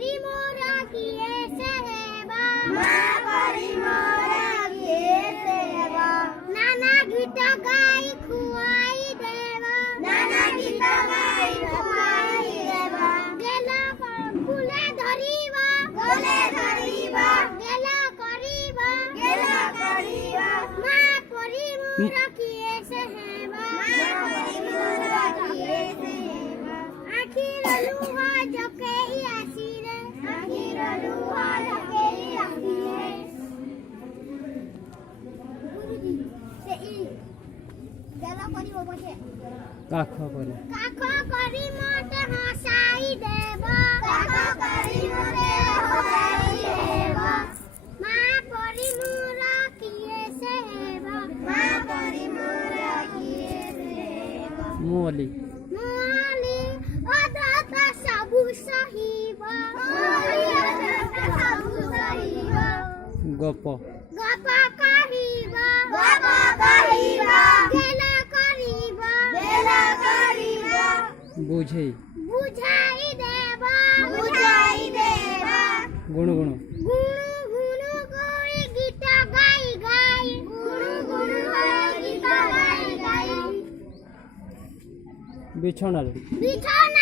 परी मोरा किए सेवा माँ परी मोरा किए सेवा नाना गीत गाई खुआई देवा नाना गीत गाई खुआई देवा गेला फूले धरिबा गोले धरिबा गेला करिबा गेला करिबा माँ परी मोरा किए सेवा माँ परी मोरा किए सेवा आखिर लुहा जकेई आसीरे आखिर लुहा जकेई आसीरे गुरुजी से ई गेला करिबो बसे काख करी मते हसाई देबा काख करी मोरे होई देवा माँ परी मोरा किए सेवा माँ परी मोरा किए सेवा मोली मोली अदाता सबु सहीबा गप गपा कहिबा गप कहिबा गेला करिबा गेला करिबा बुझे बुझाई देबा बुझाई देवा गुण गुण गुणु गुणु गोई गीत गाई गाई गुरु गुरु होई गीत गाई गाई बिछणारे बिछना